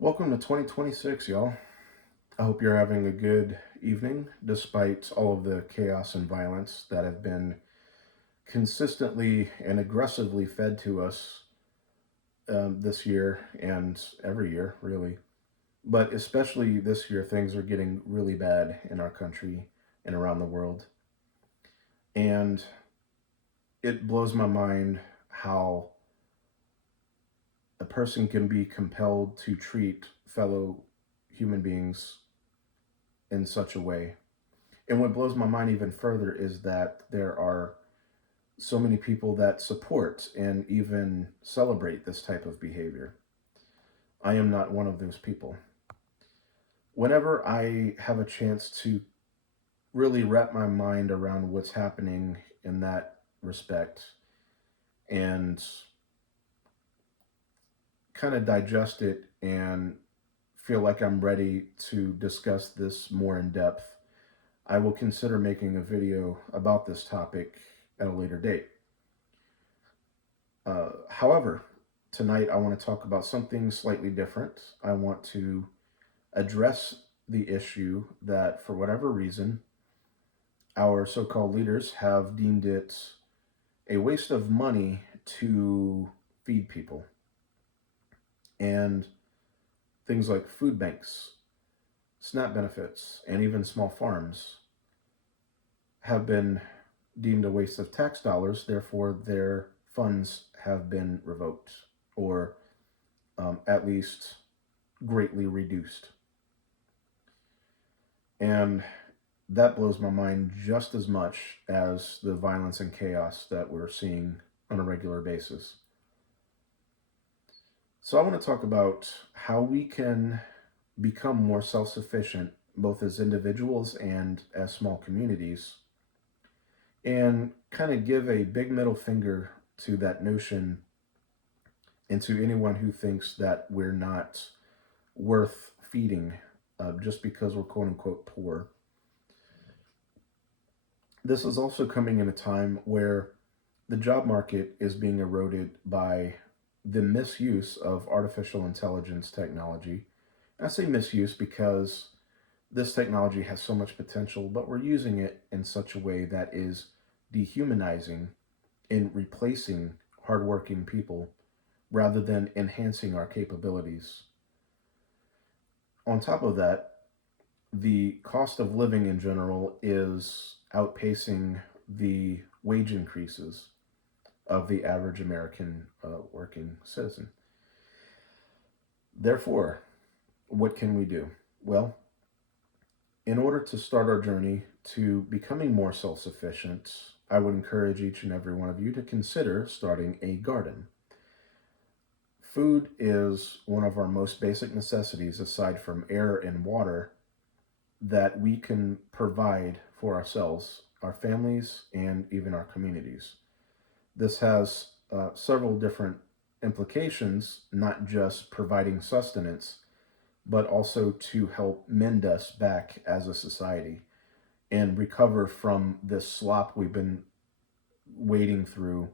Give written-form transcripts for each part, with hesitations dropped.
Welcome to 2026, y'all. I hope you're having a good evening despite all of the chaos and violence that have been consistently and aggressively fed to us this year and every year, really. But especially this year, things are getting really bad in our country and around the world. And it blows my mind how a person can be compelled to treat fellow human beings in such a way. And what blows my mind even further is that there are so many people that support and even celebrate this type of behavior. I am not one of those people. Whenever I have a chance to really wrap my mind around what's happening in that respect and kind of digest it and feel like I'm ready to discuss this more in depth, I will consider making a video about this topic at a later date. However, tonight I want to talk about something slightly different. I want to address the issue that, for whatever reason, our so called leaders have deemed it a waste of money to feed people. And things like food banks, SNAP benefits, and even small farms have been deemed a waste of tax dollars, therefore, their funds have been revoked or at least greatly reduced. And that blows my mind just as much as the violence and chaos that we're seeing on a regular basis. So, I want to talk about how we can become more self sufficient, both as individuals and as small communities, and kind of give a big middle finger to that notion and to anyone who thinks that we're not worth feeding just because we're quote unquote poor. This is also coming in a time where the job market is being eroded by the misuse of artificial intelligence technology. And I say misuse because this technology has so much potential, but we're using it in such a way that is dehumanizing in replacing hardworking people rather than enhancing our capabilities. On top of that, the cost of living in general is outpacing the wage increases of the average American working citizen. Therefore, what can we do? Well, in order to start our journey to becoming more self sufficient, I would encourage each and every one of you to consider starting a garden. Food is one of our most basic necessities, aside from air and water, that we can provide for ourselves, our families, and even our communities. This has several different implications, not just providing sustenance, but also to help mend us back as a society and recover from this slop we've been wading through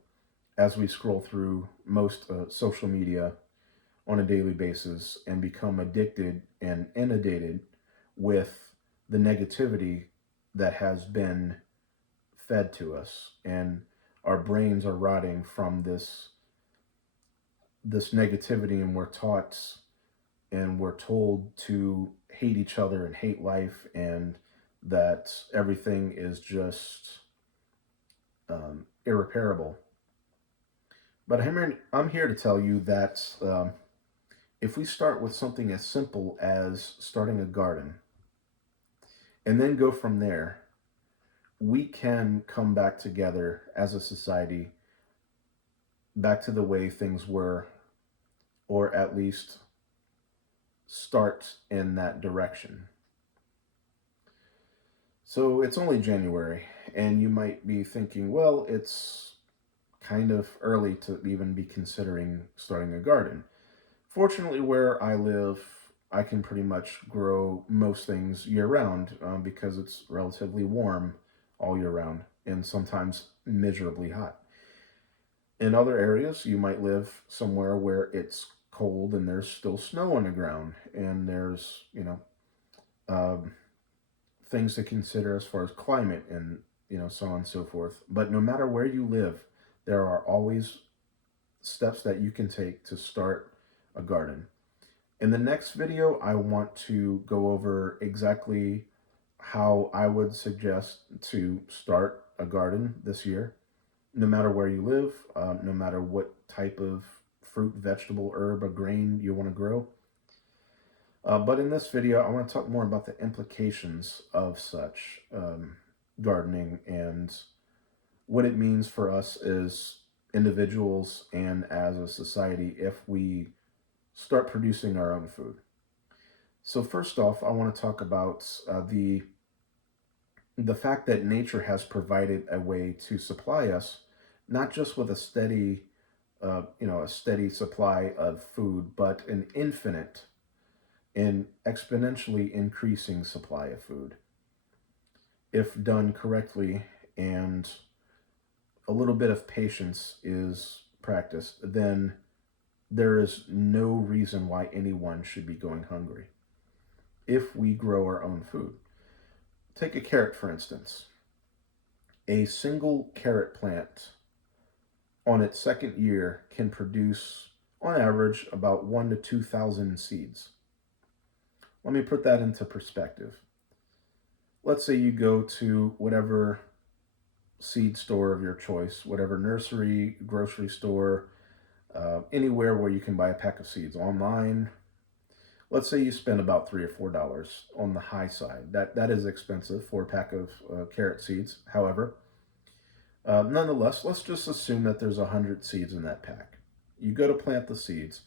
as we scroll through most social media on a daily basis and become addicted and inundated with the negativity that has been fed to us, and our brains are rotting from this negativity, and we're taught and we're told to hate each other and hate life, and that everything is just irreparable. But I'm here to tell you that if we start with something as simple as starting a garden and then go from there, we can come back together as a society, back to the way things were, or at least start in that direction. So it's only January, and you might be thinking, well, it's kind of early to even be considering starting a garden. Fortunately, where I live, I can pretty much grow most things year round because it's relatively warm all year round and sometimes miserably hot. In other areas, you might live somewhere where it's cold and there's still snow on the ground, and there's, um, things to consider as far as climate and, so on and so forth. But no matter where you live, there are always steps that you can take to start a garden. In the next video, I want to go over exactly how I would suggest to start a garden this year, no matter where you live, no matter what type of fruit, vegetable, herb, or grain you want to grow. But in this video, I want to talk more about the implications of such gardening and what it means for us as individuals and as a society if we start producing our own food. So first off, I want to talk about the fact that nature has provided a way to supply us not just with a steady, a steady supply of food, but an infinite and exponentially increasing supply of food. If done correctly and a little bit of patience is practiced, then there is no reason why anyone should be going hungry if we grow our own food. Take a carrot, for instance. A single carrot plant on its second year can produce, on average, about 1 to 2,000 seeds. Let me put that into perspective. Let's say you go to whatever seed store of your choice, whatever nursery, grocery store, anywhere where you can buy a pack of seeds online. Let's say you spend about $3 or $4 on the high side. That is expensive for a pack of carrot seeds. However, nonetheless, let's just assume that there's 100 seeds in that pack. You go to plant the seeds,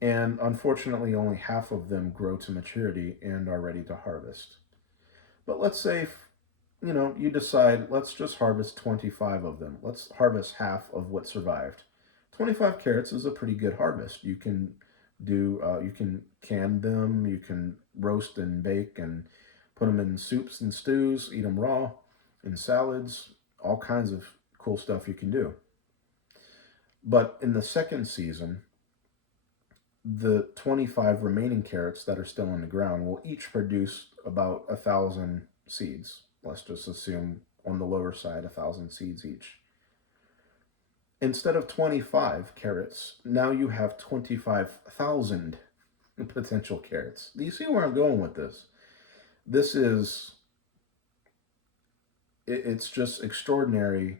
and unfortunately, only half of them grow to maturity and are ready to harvest. But let's say, you decide, let's just harvest 25 of them. Let's harvest half of what survived. 25 carrots is a pretty good harvest. You can can them, you can roast and bake and put them in soups and stews, eat them raw, in salads, all kinds of cool stuff you can do. But in the second season, the 25 remaining carrots that are still in the ground will each produce about 1,000 seeds. Let's just assume on the lower side, 1,000 seeds each. Instead of 25 carrots, now you have 25,000 potential carrots. Do you see where I'm going with this? It's just extraordinary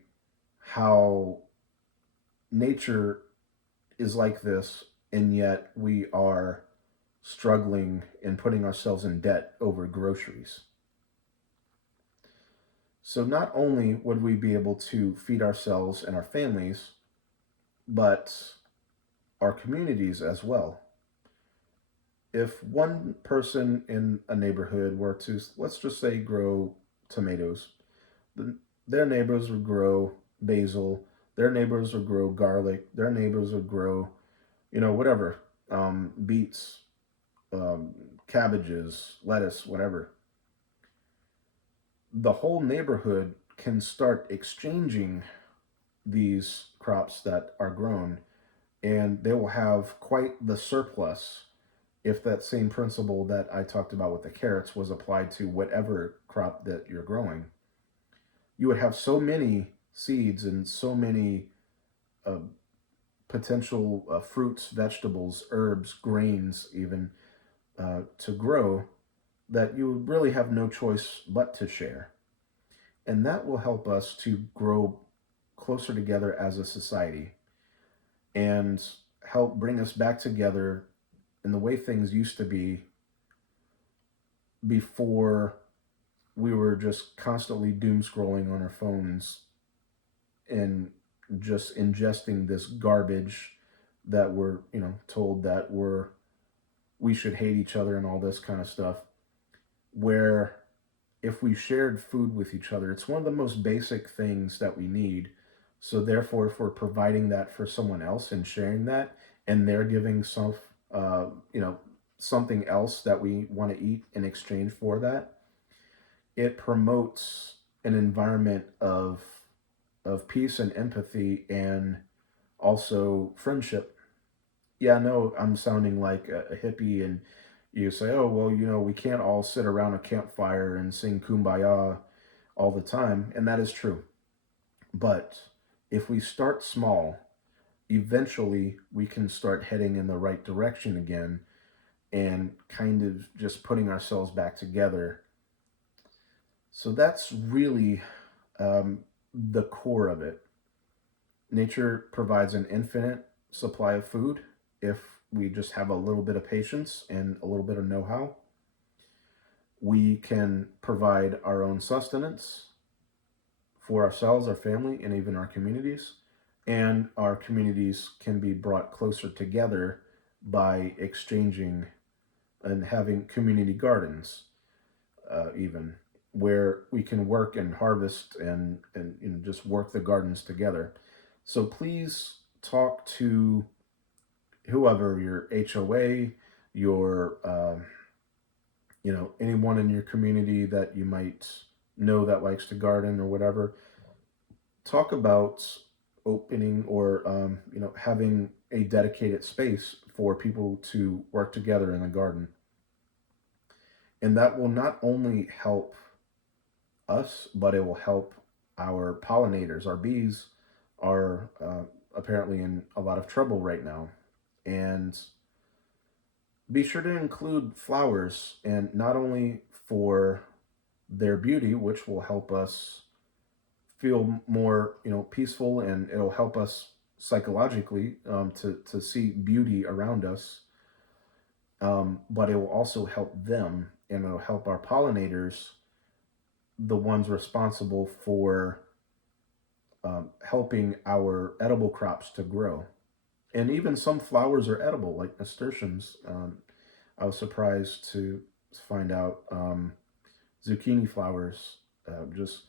how nature is like this, and yet we are struggling and putting ourselves in debt over groceries. So not only would we be able to feed ourselves and our families, but our communities as well. If one person in a neighborhood were to, let's just say, grow tomatoes, their neighbors would grow basil, their neighbors would grow garlic, their neighbors would grow, whatever, beets, um, cabbages, lettuce, whatever. The whole neighborhood can start exchanging these crops that are grown, and they will have quite the surplus if that same principle that I talked about with the carrots was applied to whatever crop that you're growing. You would have so many seeds and so many uh, potential fruits, vegetables, herbs, grains, even to grow, that you would really have no choice but to share. And that will help us to grow closer together as a society and help bring us back together in the way things used to be before we were just constantly doom scrolling on our phones and just ingesting this garbage that we're, told that we should hate each other and all this kind of stuff. Where if we shared food with each other, it's one of the most basic things that we need. So therefore, if we're providing that for someone else and sharing that, and they're giving uh, you know, something else that we want to eat in exchange for that, it promotes an environment of peace and empathy and also friendship. Yeah, no, I'm sounding like a hippie, and you say, oh, well, we can't all sit around a campfire and sing Kumbaya all the time. And that is true. But if we start small, eventually we can start heading in the right direction again and kind of just putting ourselves back together. So that's really the core of it. Nature provides an infinite supply of food if we just have a little bit of patience and a little bit of know how. We can provide our own sustenance for ourselves, our family, and even our communities. And our communities can be brought closer together by exchanging and having community gardens, even where we can work and harvest and just work the gardens together. So please talk to whoever, your HOA, your anyone in your community that you might know that likes to garden or whatever. Talk about opening or having a dedicated space for people to work together in the garden, and that will not only help us, but it will help our pollinators. Our bees are apparently in a lot of trouble right now, and be sure to include flowers, and not only for their beauty, which will help us feel more peaceful, and it'll help us psychologically to see beauty around us, but it will also help them, and it'll help our pollinators, the ones responsible for helping our edible crops to grow. And even some flowers are edible, like nasturtiums. I was surprised to find out zucchini flowers. Just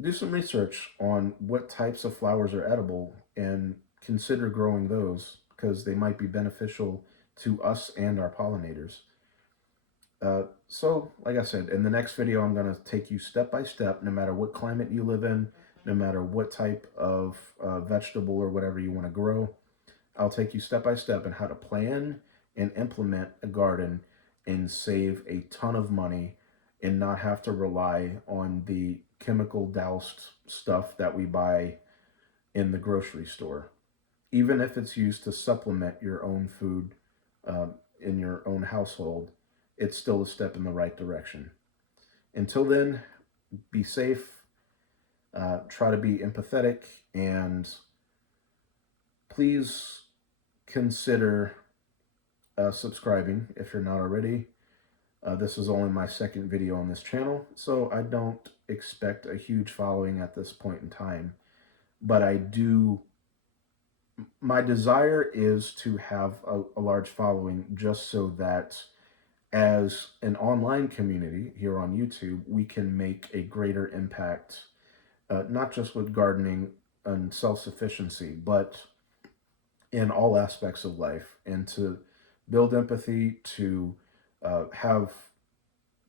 do some research on what types of flowers are edible and consider growing those because they might be beneficial to us and our pollinators. So, like I said, in the next video, I'm going to take you step by step, no matter what climate you live in, no matter what type of vegetable or whatever you want to grow. I'll take you step by step in how to plan and implement a garden and save a ton of money and not have to rely on the chemical doused stuff that we buy in the grocery store. Even if it's used to supplement your own food in your own household, it's still a step in the right direction. Until then, be safe, try to be empathetic, and please consider subscribing if you're not already. This is only my second video on this channel, so I don't expect a huge following at this point in time. But my desire is to have a large following just so that as an online community here on YouTube, we can make a greater impact, not just with gardening and self-sufficiency, but in all aspects of life, and to build empathy, to have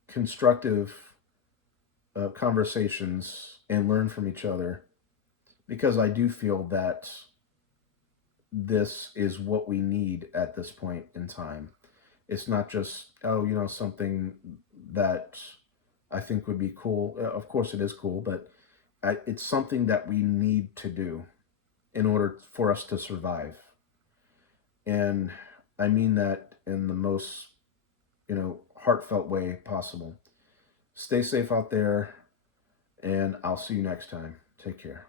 constructive conversations and learn from each other, because I do feel that this is what we need at this point in time. It's not just, oh, something that I think would be cool. Of course, it is cool, but it's something that we need to do in order for us to survive. And I mean that in the most, heartfelt way possible. Stay safe out there, and I'll see you next time. Take care.